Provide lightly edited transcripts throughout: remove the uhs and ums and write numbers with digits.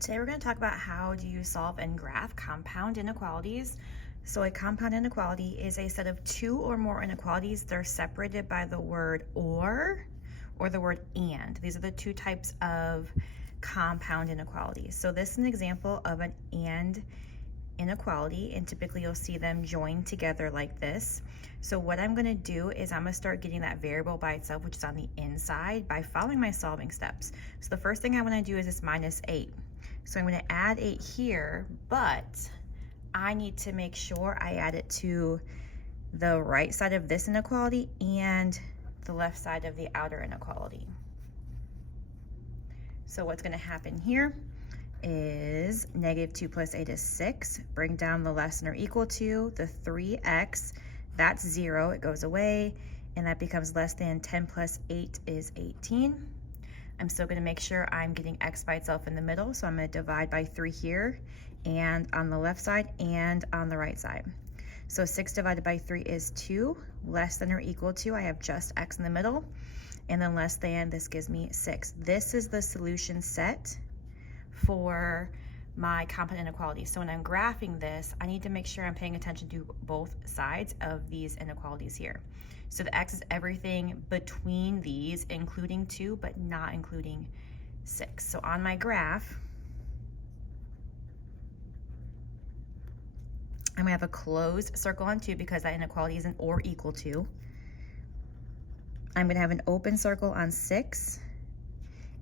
Today we're going to talk about how do you solve and graph compound inequalities. So a compound inequality is a set of two or more inequalities that are separated by the word or the word and. These are the two types of compound inequalities. So this is an example of an and inequality, and typically you'll see them joined together like this. So what I'm going to do is I'm going to start getting that variable by itself, which is on the inside, by following my solving steps. So the first thing I want to do is this minus 8. So I'm going to add 8 here, but I need to make sure I add it to the right side of this inequality and the left side of the outer inequality. So what's going to happen here is negative 2 plus 8 is 6. Bring down the less than or equal to the 3x. That's 0. It goes away, and that becomes less than 10 plus 8 is 18. I'm still going to make sure I'm getting x by itself in the middle, so I'm going to divide by 3 here, and on the left side and on the right side. So 6 divided by 3 is 2. Less than or equal to, I have just x in the middle, and then less than, this gives me 6. This is the solution set for my compound inequality. So when I'm graphing this, I need to make sure I'm paying attention to both sides of these inequalities here. So the x is everything between these, including 2, but not including 6. So on my graph, I'm gonna have a closed circle on 2 because that inequality is an or equal to. I'm gonna have an open circle on 6,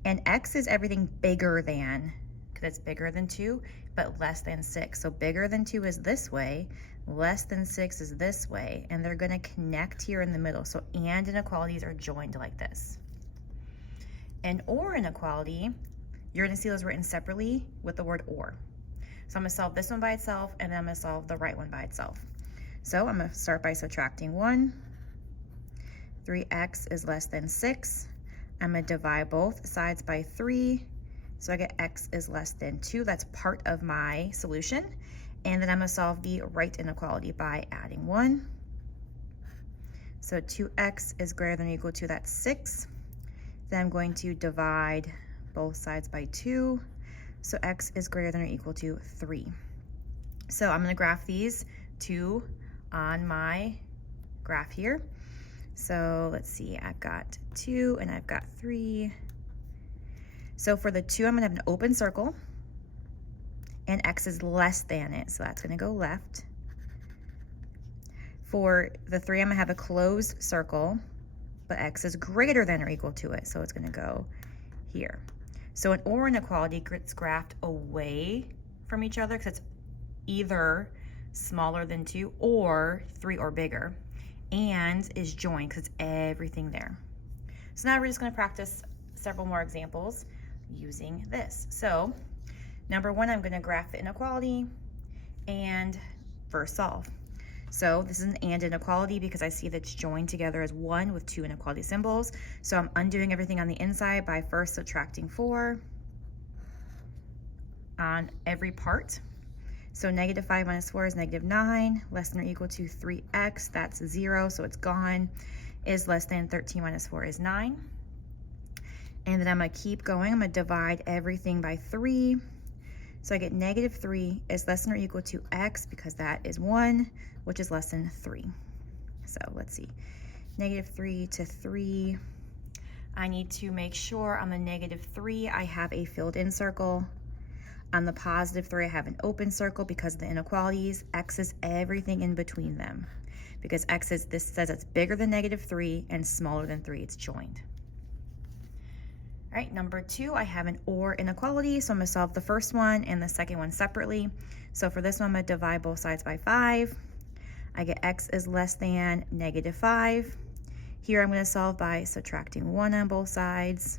and x is everything bigger than, because it's bigger than 2, but less than 6. So bigger than 2 is this way, less than 6 is this way, and they're going to connect here in the middle. So and inequalities are joined like this. An or inequality, you're going to see those written separately with the word or. So I'm going to solve this one by itself, and then I'm going to solve the right one by itself. So I'm going to start by subtracting 1. 3x is less than 6. I'm going to divide both sides by 3. So I get x is less than 2. That's part of my solution. And then I'm going to solve the right inequality by adding 1. So 2x is greater than or equal to, that's 6. Then I'm going to divide both sides by 2. So x is greater than or equal to 3. So I'm going to graph these two on my graph here. So let's see, I've got 2 and I've got 3. So for the 2, I'm going to have an open circle, and x is less than it, so that's going to go left. For the 3, I'm going to have a closed circle, but x is greater than or equal to it, so it's going to go here. So an or inequality gets graphed away from each other because it's either smaller than 2 or 3 or bigger, and is joined because it's everything there. So now we're just going to practice several more examples using this. So number 1, I'm going to graph the inequality and first solve. So this is an and inequality because I see that it's joined together as 1 with 2 inequality symbols. So I'm undoing everything on the inside by first subtracting 4 on every part. So negative 5 minus 4 is negative 9, less than or equal to 3x, that's 0, so it's gone, is less than 13 minus 4 is 9. And then I'm going to keep going. I'm going to divide everything by 3. So I get negative 3 is less than or equal to x because that is 1, which is less than 3. So let's see. Negative 3 to 3. I need to make sure on the negative 3 I have a filled in circle. On the positive 3 I have an open circle because of the inequalities. X is everything in between them. Because x is, this says it's bigger than negative 3 and smaller than 3. It's joined. All right, number 2, I have an or inequality, so I'm going to solve the first one and the second one separately. So for this one, I'm going to divide both sides by 5. I get x is less than negative 5. Here I'm going to solve by subtracting 1 on both sides.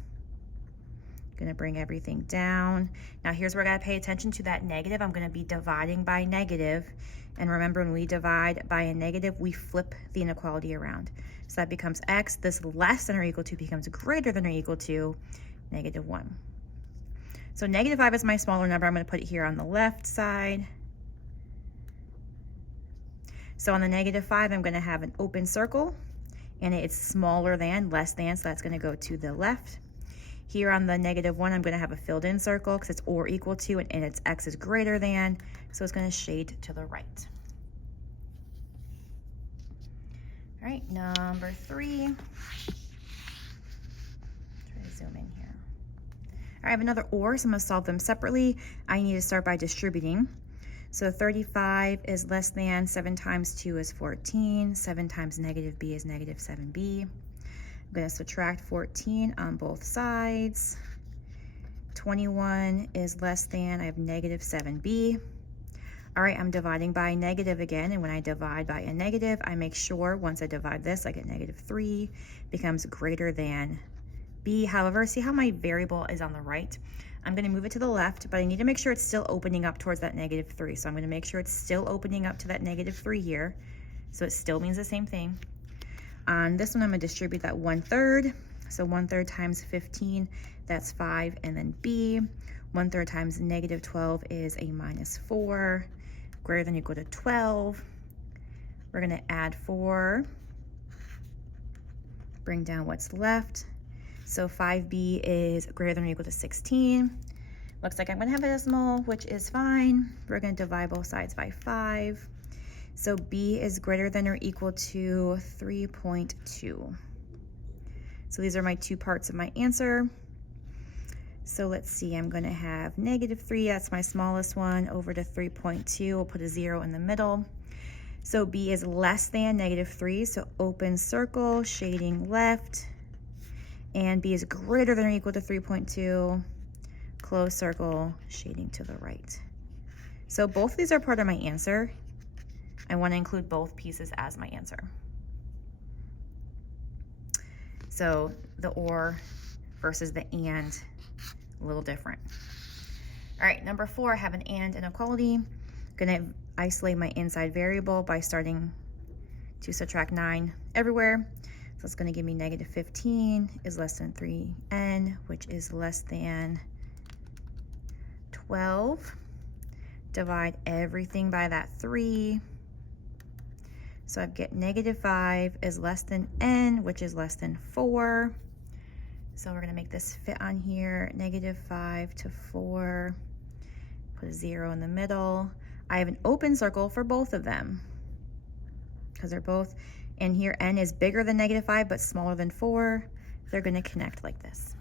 Going to bring everything down. Now here's where I got to pay attention to that negative. I'm going to be dividing by negative. And remember, when we divide by a negative, we flip the inequality around. So that becomes x. This less than or equal to becomes greater than or equal to negative 1. So negative 5 is my smaller number. I'm going to put it here on the left side. So on the negative 5, I'm going to have an open circle, and it's smaller than, less than, so that's going to go to the left. Here on the -1, I'm going to have a filled in circle because it's or equal to, and its x is greater than, so it's going to shade to the right. All right, number 3. Try to zoom in here. All right, I have another or, so I'm going to solve them separately. I need to start by distributing. So 35 is less than 7 times 2 is 14. 7 times negative b is negative 7b. I'm going to subtract 14 on both sides. 21 is less than, I have negative 7b. All right, I'm dividing by negative again, and when I divide by a negative, I make sure once I divide this, I get negative 3 becomes greater than b. However, see how my variable is on the right? I'm going to move it to the left, but I need to make sure it's still opening up towards that negative 3. So I'm going to make sure it's still opening up to that negative 3 here. So it still means the same thing. On this one, I'm going to distribute that 1/3. So 1/3 times 15, that's 5, and then b. 1/3 times negative 12 is a -4, greater than or equal to 12. We're going to add 4, bring down what's left. So 5b is greater than or equal to 16. Looks like I'm going to have a decimal, which is fine. We're going to divide both sides by 5. So b is greater than or equal to 3.2. So these are my 2 parts of my answer. So let's see, I'm going to have negative 3, that's my smallest one, over to 3.2. We'll put a 0 in the middle. So b is less than negative 3, so open circle, shading left. And b is greater than or equal to 3.2, close circle, shading to the right. So both of these are part of my answer. I want to include both pieces as my answer. So the or versus the and, a little different. All right, number 4, I have an and inequality. I'm going to isolate my inside variable by starting to subtract 9 everywhere. So it's going to give me negative 15 is less than 3n, which is less than 12. Divide everything by that 3. So I get negative 5 is less than n, which is less than 4. So we're going to make this fit on here, negative 5 to 4. Put a 0 in the middle. I have an open circle for both of them because they're both, and here n is bigger than negative 5 but smaller than 4. They're going to connect like this.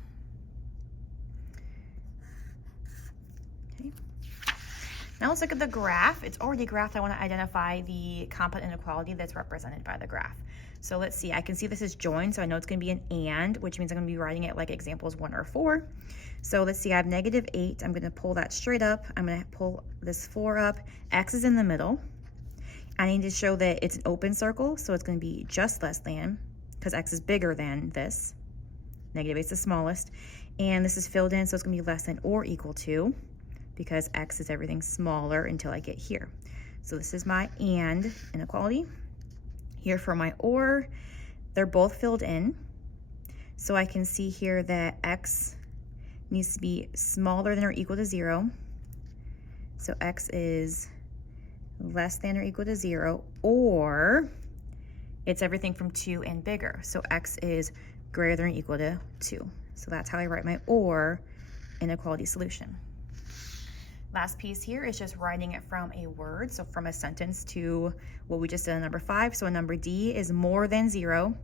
Okay. Now let's look at the graph. It's already graphed. I want to identify the compound inequality that's represented by the graph. So let's see, I can see this is joined, so I know it's going to be an and, which means I'm going to be writing it like examples 1 or 4. So let's see, I have negative 8. I'm going to pull that straight up. I'm going to pull this 4 up. X is in the middle. I need to show that it's an open circle, so it's going to be just less than, because X is bigger than this. Negative 8 is the smallest. And this is filled in, so it's going to be less than or equal to, because X is everything smaller until I get here. So this is my and inequality. Here for my or, they're both filled in. So I can see here that X needs to be smaller than or equal to 0. So X is less than or equal to 0, or it's everything from 2 and bigger. So X is greater than or equal to 2. So that's how I write my or inequality solution. Last piece here is just writing it from a word, so from a sentence to what we just did in number 5. So a number D is more than 0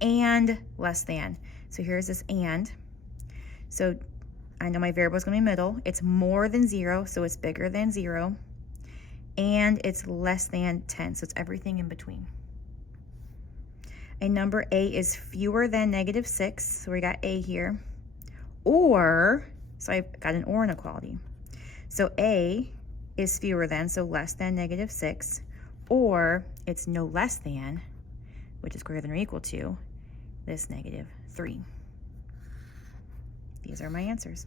and less than. So here's this and. So I know my variable is going to be middle. It's more than 0, so it's bigger than 0. And it's less than 10, so it's everything in between. And number A is fewer than negative 6, so we got A here. Or, so I've got an or inequality. So A is fewer than, so less than negative 6, or it's no less than, which is greater than or equal to, this negative 3. These are my answers.